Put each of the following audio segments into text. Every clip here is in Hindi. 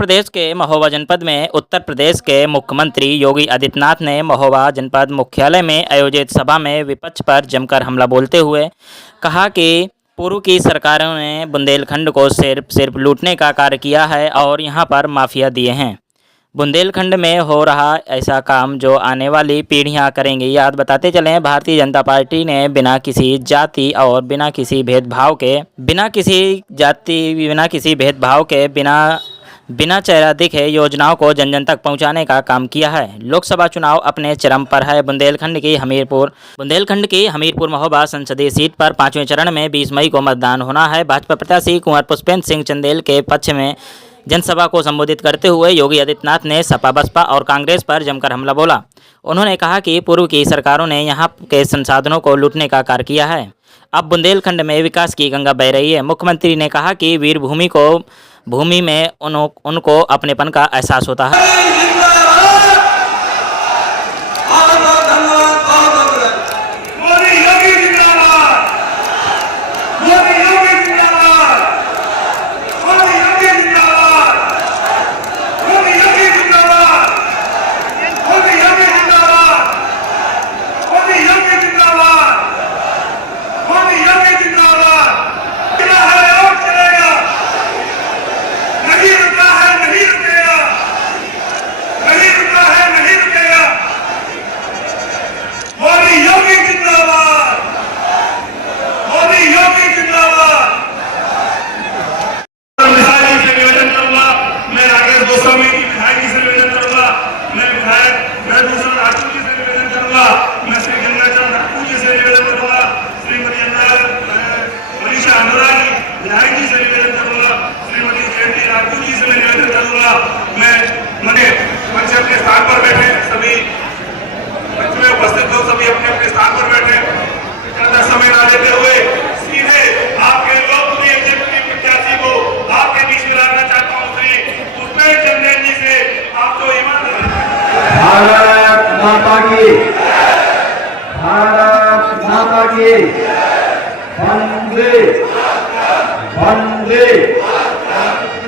प्रदेश के महोबा जनपद में उत्तर प्रदेश के मुख्यमंत्री योगी आदित्यनाथ ने महोबा जनपद मुख्यालय में आयोजित सभा में विपक्ष पर जमकर हमला बोलते हुए कहा कि पूर्व की सरकारों ने बुंदेलखंड को सिर्फ लूटने का कार्य किया है और यहां पर माफिया दिए हैं। बुंदेलखंड में हो रहा ऐसा काम जो आने वाली पीढ़ियां करेंगी याद। बताते चलें, भारतीय जनता पार्टी ने बिना किसी जाति और बिना किसी भेदभाव के बिना चेहरा दिखे योजनाओं को जन जन तक पहुंचाने का काम किया है। लोकसभा चुनाव अपने चरम पर है। बुंदेलखंड की हमीरपुर महोबा संसदीय सीट पर 5वें चरण में 20 मई को मतदान होना है। भाजपा प्रत्याशी कुंवर पुष्पेंद्र सिंह चंदेल के पक्ष में जनसभा को संबोधित करते हुए योगी आदित्यनाथ ने सपा, बसपा और कांग्रेस पर जमकर हमला बोला। उन्होंने कहा कि पूर्व की सरकारों ने यहां के संसाधनों को लूटने का कार्य किया है। अब बुंदेलखंड में विकास की गंगा बह रही है। मुख्यमंत्री ने कहा कि वीर भूमि में उनको अपनेपन का एहसास होता है। भारत माता की वंदे वंदे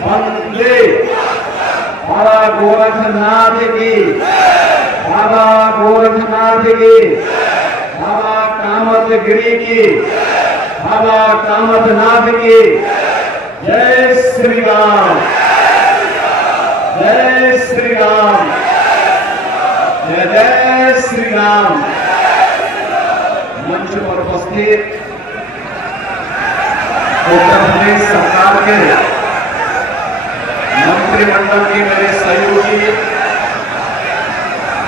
वंदे। बाबा गोरखनाथ की, बाबा गोरखनाथ की, बाबा कामतगिरी की, बाबा कामतनाथ की। जय श्री राम, जय श्री राम, जय जय श्री राम। मंच पर उपस्थित उत्तर प्रदेश सरकार के मंत्रिमंडल के मेरे सहयोगी,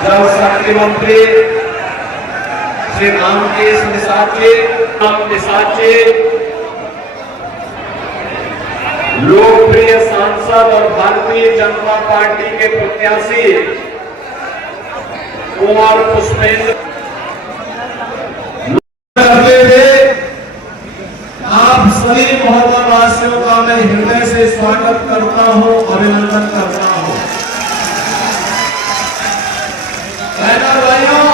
जल शक्ति मंत्री श्री रामकेश निषाद जी, लोकप्रिय सांसद और भारतीय जनता पार्टी के प्रत्याशी कुंवर पुष्पेंद्र करते थे। आप सभी महोबा वासियों का मैं हृदय से स्वागत करता हूं, अभिनंदन करता हूं। भाइयों,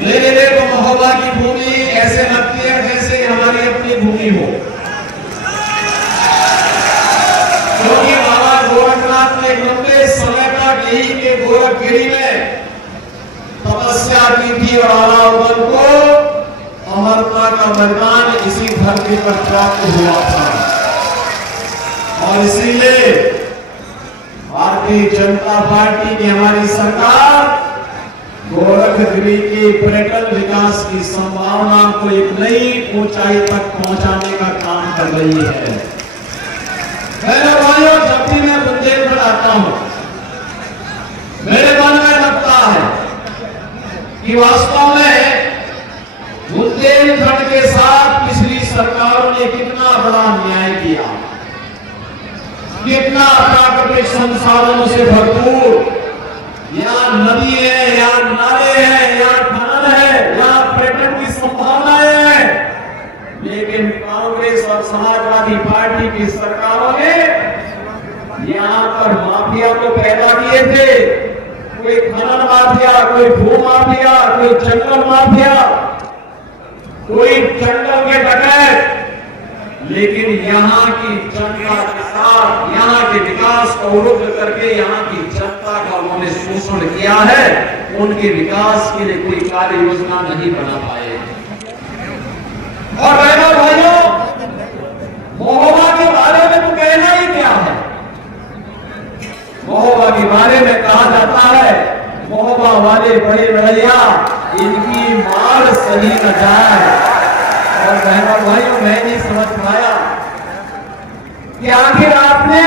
मेरे को महोबा की भूमि ऐसे लगती है जैसे हमारी अपनी भूमि हो, क्योंकि बाबा गोरखनाथ ने लंबे समय तक यही के गोरखगिरी में तपस्या की थी और आलाउद्दीन को अमरता का वरदान इसी धरती पर प्राप्त हुआ था। और इसीलिए भारतीय जनता पार्टी की हमारी सरकार गोरखगिरी के पर्यटन विकास की संभावना को एक नई ऊंचाई तक पहुंचाने का काम कर रही है। मेरे भाइयों, जब भी मैं बुंदेलखंड आता हूं, मेरे मन में लगता है कि वास्तव में बुंदेलखंड के साथ पिछली सरकारों ने कितना बड़ा अन्याय किया, कितना प्राकृतिक संसाधनों से भरपूर यहाँ नदी है, यहाँ नाले हैं, यहाँ खनन है, यहाँ पर्यटन की संभावनाएं हैं। लेकिन कांग्रेस और समाजवादी पार्टी की सरकारों ने यहाँ पर माफिया को पैदा किए थे। कोई खनन माफिया, कोई भू माफिया, कोई जंगल माफिया, कोई जंगल के डकैत, लेकिन यहाँ की जनता के साथ यहाँ के विकास को अवरुद्ध करके यहाँ की जनता का उन्होंने शोषण किया है। उनके विकास के लिए कोई कार्य योजना नहीं बना पाए। और बहनों भाइयों, महोबा के बारे में तो कहना ही क्या है। महोबा के बारे में कहा जाता है, महोबा वाले बड़े लड़ैया, इनकी मार सही न जाए। और बहनों भाइयों, मैं नहीं समझ पाया कि आखिर आपने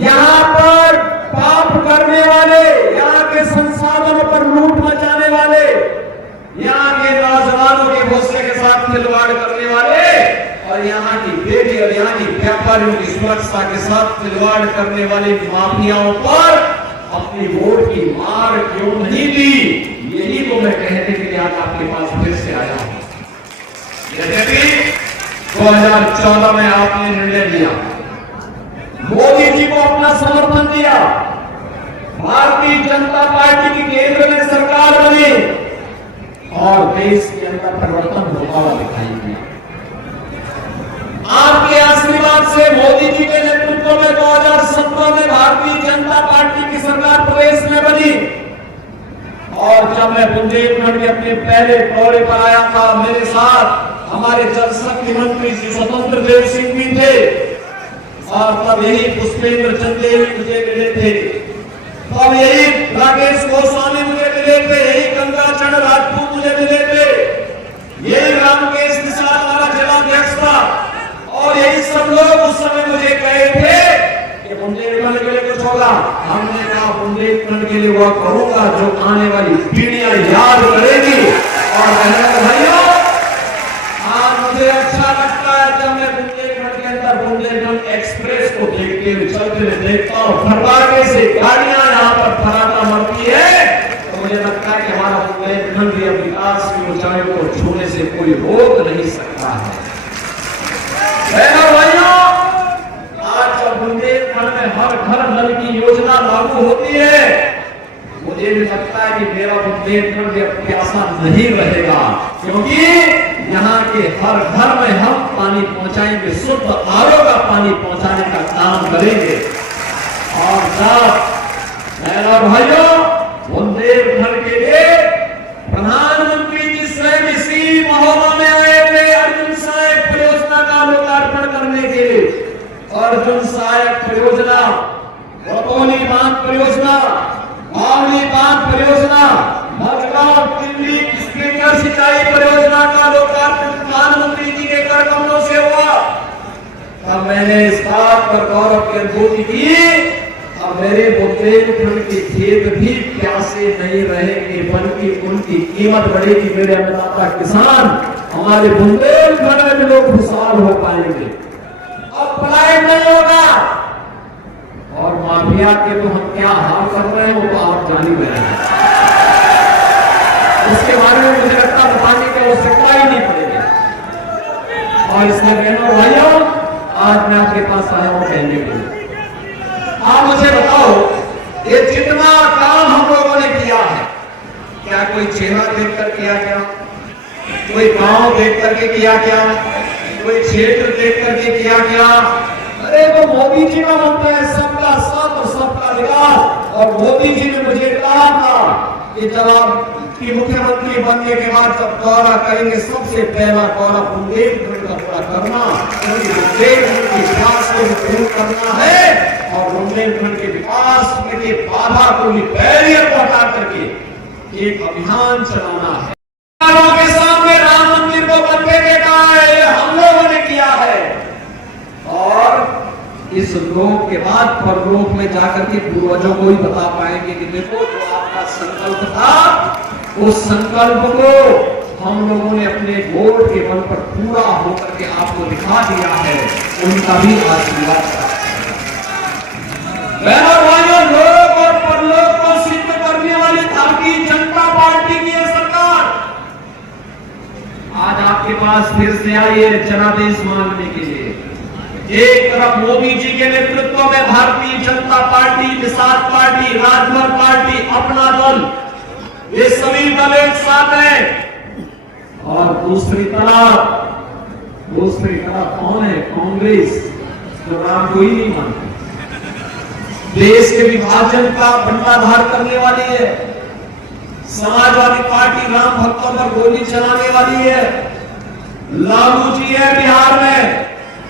यहाँ पर पाप करने वाले, यहाँ के संसाधनों पर लूट मचाने वाले, यहाँ के नौजवानों के भरोसे के साथ खिलवाड़ करने वाले और यहाँ की बेटी और यहाँ की व्यापारियों की सुरक्षा के साथ खिलवाड़ करने वाले माफियाओं पर अपनी वोट की मार क्यों नहीं दी। यही तो मैं कहने के लिए आज आपके पास फिर से आया हूं। यद्यपि 2014 में आपने निर्णय लिया, मोदी जी को अपना समर्थन दिया, भारतीय जनता पार्टी की केंद्र में सरकार बनी और देश के अंदर परिवर्तन होता हुआ दिखाई दिया। आपके आशीर्वाद से मोदी जी के नेतृत्व में 2017 में भारतीय जनता पार्टी की सरकार प्रदेश में बनी। और जब मैं बुंदेलखंड के अपने पहले दौरे पर आया था, मेरे साथ हमारे जल शक्ति मंत्री श्री स्वतंत्र देव सिंह भी थे और तब यही पुष्पेंद्र चंदेल मुझे मिले थे, तब यही राकेश गोस्वामी मुझे मिले थे, यही गंगाचरण राजपूत मुझे मिले थे, यही रामकेश निषाद हमारा जिलाध्यक्ष था और यही सब लोग उस समय मुझे कहे थे कि बुंदेलखंड के लिए कुछ होगा। हमने कहा बुंदेलखंड के लिए वह करूंगा जो आने वाली पीढ़ियां याद करेगी। और बहनों भाइयों, आज मुझे अच्छा लगता है जब मैं बुंदेलखंड के अंदर बुंदेलखंड एक्सप्रेस को देखते हुए चलते हुए देखता हूँ, फटाके से गाड़ियां यहाँ पर फराटा मरती है, तो मुझे लगता है कि हमारा बुंदेलखंड भी विकास की ऊंचाइयों को छूने से कोई रोक नहीं सकता है। बहनों भाइयों, आज जब बुंदेलखंड में हर घर नल की योजना लागू होती है, मुझे भी लगता है कि मेरा बुंदेलखंड भी प्यासा नहीं रहेगा, क्योंकि यहाँ के हर घर में हम पानी पहुंचाएंगे, शुद्ध आरो का पानी पहुंचाने का काम करेंगे। और बहनों भाइयों, बुंदेलखंड के लिए प्रधानमंत्री जी स्वयं इसी महोबा में आए थे अर्जुन सहायक परियोजना का लोकार्पण करने के लिए। अर्जुन सहायक परियोजना, रतौली बांध परियोजना, बावली बांध परियोजना, मजगांव दिल्ली स्प्रिंकलर सिंचाई परियोजना का लोकार्पण प्रधानमंत्री जी के कर कमलों से हुआ। तब मैंने इस बात पर गौरव की अनुभूति की, अब मेरे बुंदेलखंड के खेत भी प्यासे नहीं रहेंगे, बल्कि उनकी कीमत बढ़ेगी। मेरे अन्नदाता किसान, हमारे बुंदेलखंड में भी लोग खुशहाल हो पाएंगे। अब पलायन नहीं होगा और माफिया के तो हम क्या हाल कर रहे हैं वो तो आप जान ही रहे हैं। उसके बारे में मुझे लगता बताने की आवश्यकता ही नहीं पड़ेगी। और इसलिए बहनों भाइयों, आज मैं आपके पास आया हूं कहने के लिए, आप मुझे बताओ, ये जितना काम हम लोगों ने किया है, क्या कोई चेहरा देखकर किया क्या, कोई गांव देख करके किया क्या, कोई क्षेत्र देख करके किया क्या? अरे वो मोदी जी का मंत्र है, सबका साथ और सबका विकास। और मोदी जी ने मुझे कहा था कि जब आप की मुख्यमंत्री बनने के बाद जब दौरा करेंगे, सबसे पहला दौरा बुंदेलखंड का पूरा करना, क्योंकि बुंदेलखंड के विकास को दूर करना है और बुंदेलखंड के विकास के बाधा को बैरियर को हटा करके एक अभियान चलाना है। के सामने राम मंदिर को बनने देना है, ये हम लोगों ने किया है। और इस लोक के बाद परलोक में जाकर के पूर्वजों को ही बता पाएंगे कि देखो जो आपका संकल्प था, उस संकल्प को हम लोगों ने अपने वोट के बल पर पूरा होकर के आपको दिखा दिया है। उनका भी आशीर्वाद। बहनों भाइयों, लोक और परलोक को सिद्ध करने वाली भारतीय जनता पार्टी की सरकार आज आपके पास फिर से आई है जनादेश मांगने के लिए। एक तरफ मोदी जी के नेतृत्व में Bharatiya Janata party, Nishad party, Rajbhar party, अपना दल, ये सभी दल एक साथ हैं। और दूसरी तरफ दूसरी तरफ कौन है? कांग्रेस, जो राम को ही नहीं मानती, देश के विभाजन का बंटाधार करने वाली है। समाजवादी पार्टी राम भक्तों पर गोली चलाने वाली है। लालू जी है बिहार में,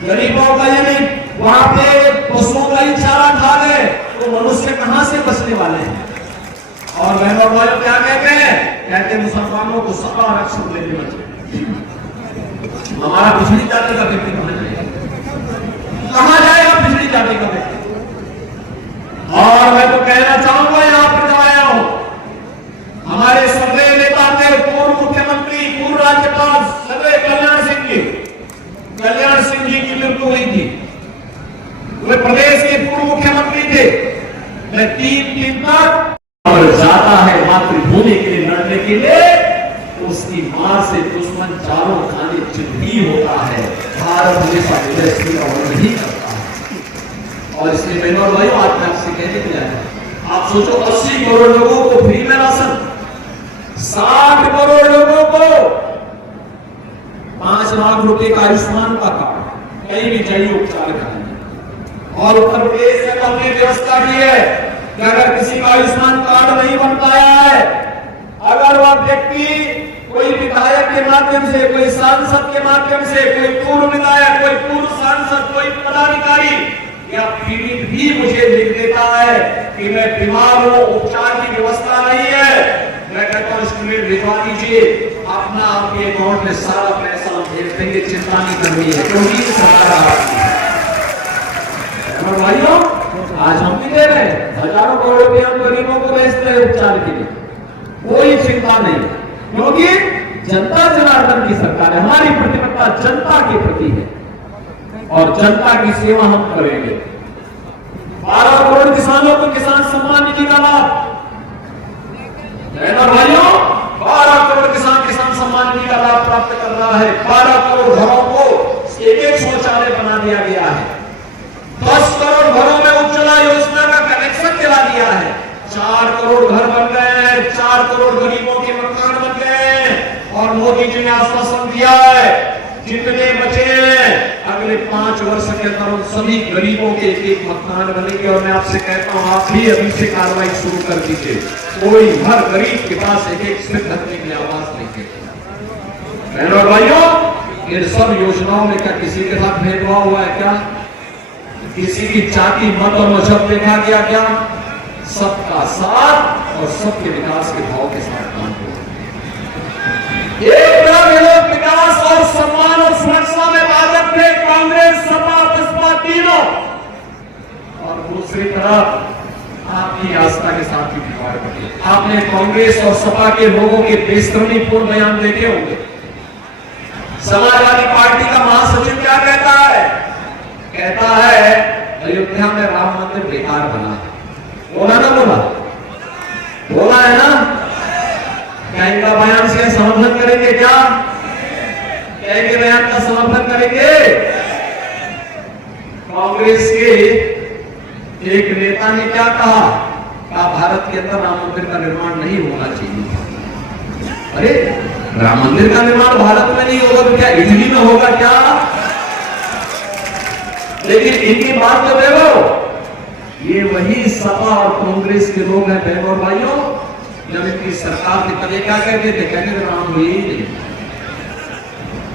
गरीबों का यानी वहां पे पशुओं का ही चारा खा गए, तो मनुष्य कहां से बचने वाले हैं? और बहनों भाइयों क्या कहते हैं? कहते मुसलमानों को सपा आरक्षण ले लेना चाहिए। हमारा पिछड़ी जाति का व्यक्ति कहां जाएगा? पिछड़ी जाति का व्यक्ति। और मैं तो कहना चाहूंगा, यहां पर जब आया हूं, हमारे सर्वोदय नेता थे पूर्व मुख्यमंत्री, पूर्व राज्यपाल सर्वोदय कल्याण सिंह जी की मृत्यु हुई थी। वे प्रदेश के पूर्व मुख्यमंत्री थे। मैं तीन तक और जाता है मातृभूमि के लिए लड़ने के लिए, उसकी मां से दुश्मन चारों खाने चिट्ठी होता है। भारत हमेशा विजय का वर्णन नहीं करता है। और इसलिए बहनों और भाइयों, आज मैं आपसे कहने के लिए, आप सोचो 80 करोड़ लोगों को फ्री में राशन, 60 करोड़ लोगों को 5 लाख रुपए का आयुष्मान का कार्ड, कहीं भी जाइए उपचार कराएंगे। और उत्तर प्रदेश में तो हमने व्यवस्था की है कि अगर किसी का आयुष्मान कार्ड नहीं बन पाया है, अगर वह व्यक्ति कोई विधायक के माध्यम से, कोई सांसद के माध्यम से, कोई पूर्व विधायक, कोई पूर्व सांसद, कोई पदाधिकारी या पीड़ित भी मुझे लिख देता है कि मैं बीमार हूं, उपचार की व्यवस्था नहीं है, मैं कहता हूं स्टेटमेंट भिजवा दीजिए, अपना आपके अकाउंट में सारा पैसा भेज देंगे, चिंता नहीं करनी है, क्योंकि सरकार आपकी है। भाइयों, आज हम भी दे रहे हैं, हजारों करोड़ रुपया हम गरीबों को भेजते हैं उपचार के लिए, कोई चिंता नहीं, क्योंकि जनता जनार्दन की सरकार है। हमारी प्रतिबद्धता जनता के प्रति है और जनता की सेवा हम करेंगे। 12 करोड़ किसानों को किसान सम्मान निधि का लाभ, भाइयों, 12 करोड़ किसान सम्मान निधि का लाभ प्राप्त कर रहा है। 12 करोड़ घरों को एक शौचालय बना दिया गया है। 10 करोड़ घरों में उज्ज्वला योजना का कनेक्शन दिला दिया है। 4 करोड़ घर बन गए हैं, 4 करोड़ गरीबों के मकान बन गए हैं। और मोदी जी ने आश्वासन दिया है, जितने बचे हैं अगले 5 वर्ष के अंदर उन सभी गरीबों के एक मकान बनेंगे। और मैं आपसे कहता हूं, आप भी अभी से कार्रवाई शुरू कर दीजिए। कोई हर गरीब के पास एक सिर्फ धरने के लिए आवाज लेके। बहनों और भाइयों, इन सब योजनाओं में क्या किसी के साथ भेदभाव हुआ है? क्या किसी की जाति, मत और मजहब देखा गया? क्या सबका साथ और सबके विकास के भाव के साथ काम हुआ। एक तरफ विकास और सम्मान और सुरक्षा में भाजपा थे, कांग्रेस, सपा, बसपा तीनों, और दूसरी तरफ आपकी आस्था के साथ भी खिलवाड़ बने। आपने कांग्रेस और सपा के लोगों के बेशर्मीपूर्ण बयान देखे होंगे। समाजवादी पार्टी का महासचिव क्या कहता है? कहता है अयोध्या में राम मंदिर बेकार बना है। बोला ना? बोला है ना? क्या इनका बयान से समर्थन करेंगे? क्या इनके बयान का समर्थन करेंगे? कांग्रेस के एक नेता ने क्या कहा? भारत के अंदर राम मंदिर का निर्माण नहीं होना चाहिए। अरे राम मंदिर का निर्माण भारत में नहीं होगा तो क्या इटली में होगा? क्या? लेकिन इनकी बात तो देखो, ये वही सपा और कांग्रेस के लोग हैं। बहनों और भाइयों, जब इनकी सरकार थी तब क्या कहते थे? कहते थे राम हुए ही नहीं।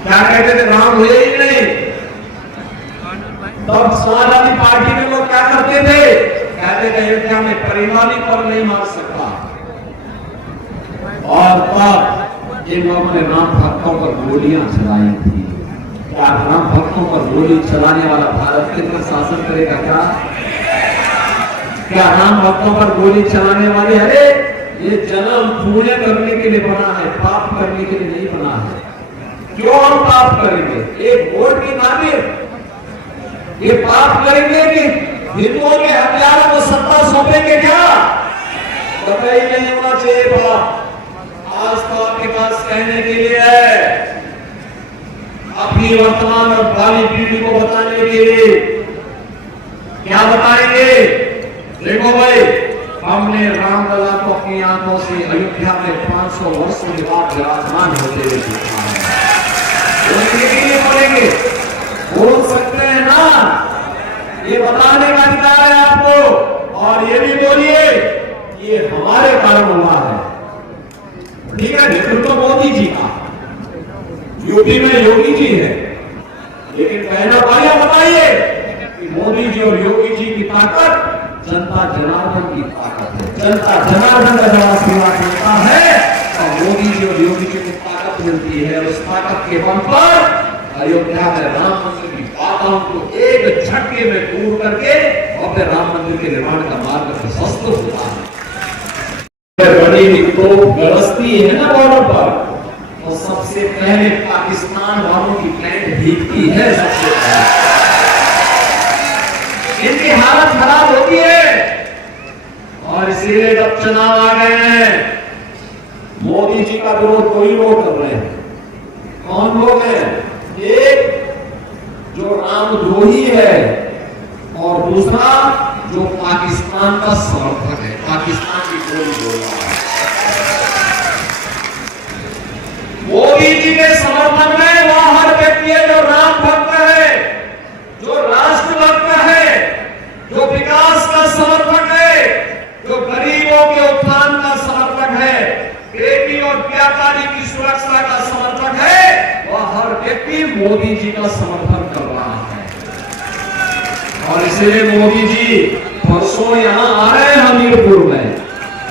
क्या कहते थे? राम हुए ही नहीं। तब समाजवादी पार्टी के लोग क्या करते थे? कहते थे अयोध्या में परिवार पर नहीं मार सकता। और तब इन लोगों ने राम भक्तों पर गोलियां चलाई थी। क्या राम भक्तों पर गोली चलाने वाला भारत के अंदर शासन करेगा? क्या राम भक्तों पर गोली चलाने वाले? अरे ये जन्म पुण्य करने के लिए बना है, पाप करने के लिए नहीं बना है। क्यों हम पाप करेंगे? एक वोट की खातिर ये पाप करेंगे कि हिंदुओं के हथियारों को सत्ता सौंपेंगे? क्या कतई नहीं होना चाहिए बात। आज तो आपके पास कहने के लिए है, अपनी वर्तमान और भावी पीढ़ी को बताने के लिए। क्या बताएंगे? देखो भाई, हमने रामलला को अपनी आंखों से अयोध्या में 500 वर्षों के बाद विराजमान होते हुए देखा है। बोलेंगे कि नहीं बोलेंगे? बोल सकते हैं ना? ये बताने का अधिकार है आपको। और ये भी बोलिए ये हमारे कारण हुआ है। ठीक है, नेतृत्व तो मोदी जी का, यूपी में योगी जी है, लेकिन कहना भाइया बताइए कि मोदी जी और योगी जी की ताकत जनता जनार्दन की ताकत है। जनता जनार्दन का जब आशीर्वाद मिलता है और मोदी जी और योगी जी की ताकत मिलती है। उस ताकत के बल पर अयोध्या में राम मंदिर की बाधाओं को एक झटके में दूर करके अपने राम मंदिर के निर्माण का मार्ग प्रशस्त होता है। बड़ी तो गरजती है ना बॉर्डर पर, तो सबसे पहले पाकिस्तान वालों की पैंट भीगती है। सबसे पहले इनकी हालत खराब होती है। और इसीलिए जब चुनाव आ गए हैं, मोदी जी का विरोध कोई लोग कर रहे हैं। कौन लोग हैं? एक जो रामद्रोही है और दूसरा जो पाकिस्तान का समर्थक है, पाकिस्तान की बोली बोल रहा है। मोदी जी के समर्थन में वह हर व्यक्ति है जो राम भक्त है, जो राष्ट्र भक्त है, जो विकास का समर्थक है, जो गरीबों के उत्थान का समर्थक है, बेटी और व्यापारी की सुरक्षा का समर्थक है, वह हर व्यक्ति मोदी जी का समर्थन कर रहा है। और इसलिए मोदी जी परसों यहाँ आ रहे हैं हमीरपुर में,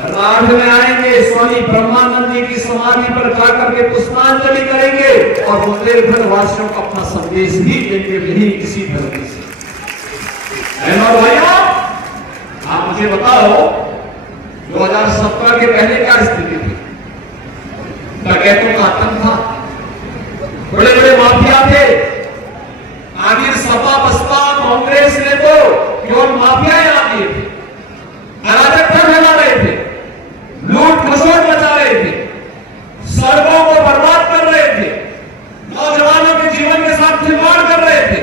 राठ में आएंगे, स्वामी ब्रह्मानंद जी की समाधि पर जाकर के पुष्पांजलि करेंगे और बुंदेलखंड वासियों को अपना संदेश भी देंगे, यही इसी धरती से। और भैया आप मुझे बताओ 2017 के पहले क्या स्थिति थी? डकैतों का आतंक था, बड़े बड़े माफिया थे। आखिर सपा बसपा कांग्रेस ने तो केवल माफिया यहाँ दिए थे, अराजकता फैला रहे थे, लूट खसोट मचा रहे थे, सड़कों को बर्बाद कर रहे थे, नौजवानों के जीवन के साथ खिलवाड़ कर रहे थे,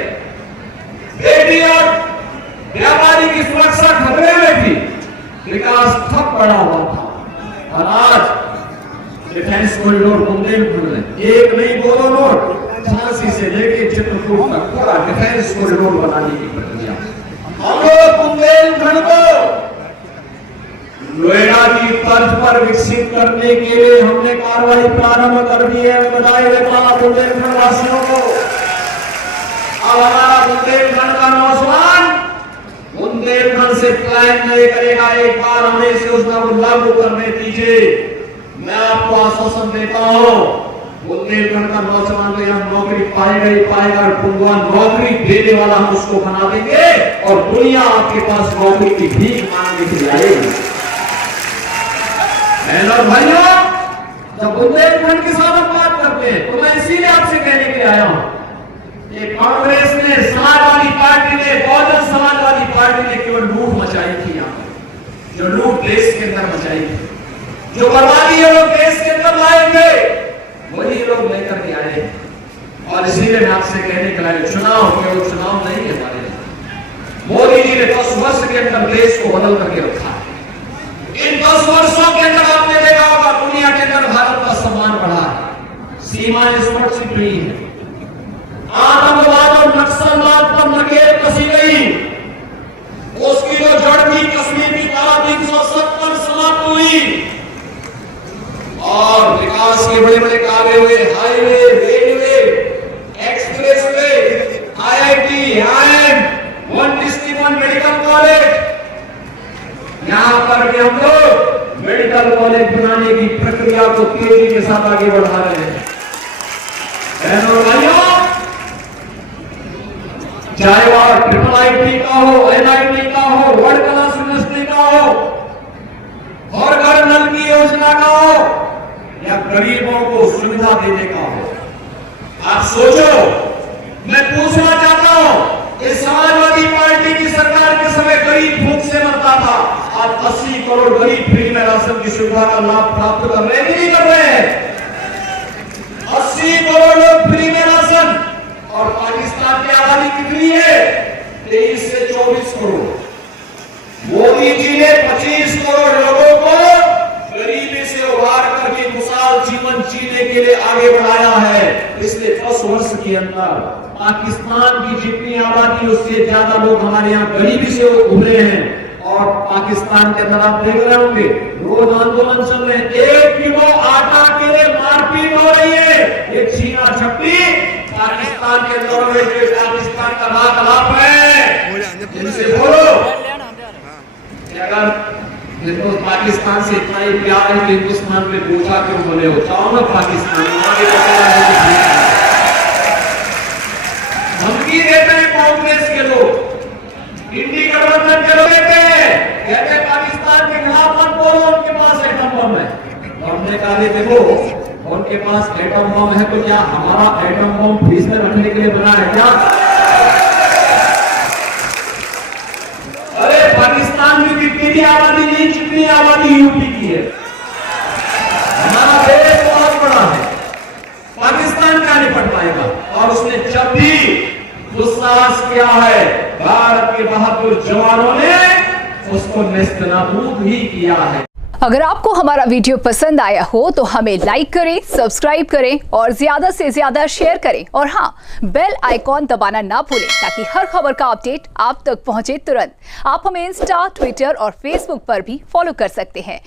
बेटी और व्यापारी की सुरक्षा खतरे में थी, विकास ठप पड़ा हुआ था। और आज डिफेंस कॉरिडोर बुंदेलखंड में एक नहीं दो नोट, झांसी से लेके चित्रकूट तक पूरा डिफेंस कॉरिडोर बनाने की प्रक्रिया। हम लोग बुंदेलखंड को नोएडा की तर्ज पर विकसित करने के लिए हमने कार्रवाई प्रारंभ कर दी है। बधाई देता हूं बुंदेलखंड वासियों को। अब हमारा बुंदेलखंड का नौजवान बुंदेलखंड से प्लान नहीं करेगा, एक बार हमें इस योजना को लागू करने दीजिए। मैं आपको आश्वासन देता हूं, बुंदेलखंड का नौजवान तो यहाँ नौकरी पाएगा ही पाएगा, और नौकरी देने वाला हम उसको बना देंगे और दुनिया आपके पास नौकरी की भीख मांगने के लिए आएगी। भाइयों, जब बुंदेलखंड के साथ हम बात करते हैं तो मैं इसीलिए आपसे कहने के लिए आया हूं कि कांग्रेस ने, समाजवादी पार्टी ने, बहुजन समाजवादी पार्टी ने केवल लूट मचाई थी। यहाँ जो लूट देश के अंदर मचाई थी, जो बर्बादी ये लोग देश के अंदर लाएंगे, वही लोग लेकर के आए। और इसीलिए मैं आपसे कहने के लिए, चुनाव केवल चुनाव नहीं है हमारे, मोदी जी ने 10 वर्ष के अंदर देश को बदल करके रखा है। इन 10 वर्षों के अंदर आपने देखा होगा दुनिया के अंदर भारत का सम्मान बढ़ा है, सीमाएं सुरक्षित हुई है, आतंकवाद और नक्सलवाद पर नकेल कसी गई, उसकी जो जड़ थी कश्मीर की धारा 370 समाप्त हुई और विकास के बड़े बड़े कार्य हुए, highway, railway, expressway, IIT, IIM, 1 district 1 medical college, यहां पर भी हम लोग मेडिकल कॉलेज बनाने की प्रक्रिया को तेजी के साथ आगे बढ़ा रहे हैं। बहनों और भाइयों, चाहे वह IIT का हो, NIT का हो, वर्ल्ड क्लास यूनिवर्सिटी का हो, और घर नल की योजना का हो, या गरीबों को सुविधा देने का हो, आप सोचो। मैं पूछना चाहता हूं, इस समाजवादी पार्टी की सरकार के समय गरीब भूख से मरता था, आज 80 करोड़ गरीब फ्री में राशन की सुविधा का लाभ प्राप्त कर रहे हैं कि नहीं कर रहे हैं? 80 करोड़ लोग फ्री में राशन, और पाकिस्तान की आबादी कितनी है? 23 से 24 करोड़। मोदी जी ने 25 करोड़ लोगों को गरीबी से उबार करके खुशहाल जीवन जीवन जीने के लिए आगे बढ़ाया है। पिछले 10 वर्ष के अंदर पाकिस्तान की जितनी आबादी उससे ज्यादा लोग हमारे यहाँ गरीबी से उभरे हैं। और पाकिस्तान के अंदर आप देख रहे होंगे रोज आंदोलन चल रहे हैं, 1 किलो आटा के लिए मारपीट हो रही है। एक छीना झपटी पाकिस्तान के अंदर पाकिस्तान का वार्तालाप है। इनसे बोलो अगर पाकिस्तान से इतना ही प्यार है कि हिंदुस्तान पे बोझा क्यों बोले हो, जाओ ना पाकिस्तान। धमकी देते हैं कांग्रेस के लोग, इंडी गठबंधन के लोग देते हैं, कहते हैं पाकिस्तान के खिलाफ मत बोलो, उनके पास एटम बम है। और हमने कहा देखो उनके पास एटम बम है तो क्या हमारा एटम बम फ्रीज में रखने के लिए बना है क्या? अरे पाकिस्तान में कितनी आबादी नहीं, जितनी आबादी यूपी की है। हमारा देश बहुत बड़ा है, पाकिस्तान क्या निपट पाएगा? और उसने जब भी दुस्साहस किया है, भारत के बहादुर जवानों ने उसको नेस्तनाबूद ही किया है। अगर आपको हमारा वीडियो पसंद आया हो तो हमें लाइक करें, सब्सक्राइब करें और ज्यादा से ज्यादा शेयर करें। और हाँ, बेल आइकॉन दबाना ना भूलें ताकि हर खबर का अपडेट आप तक पहुंचे तुरंत। आप हमें इंस्टा, ट्विटर और फेसबुक पर भी फॉलो कर सकते हैं।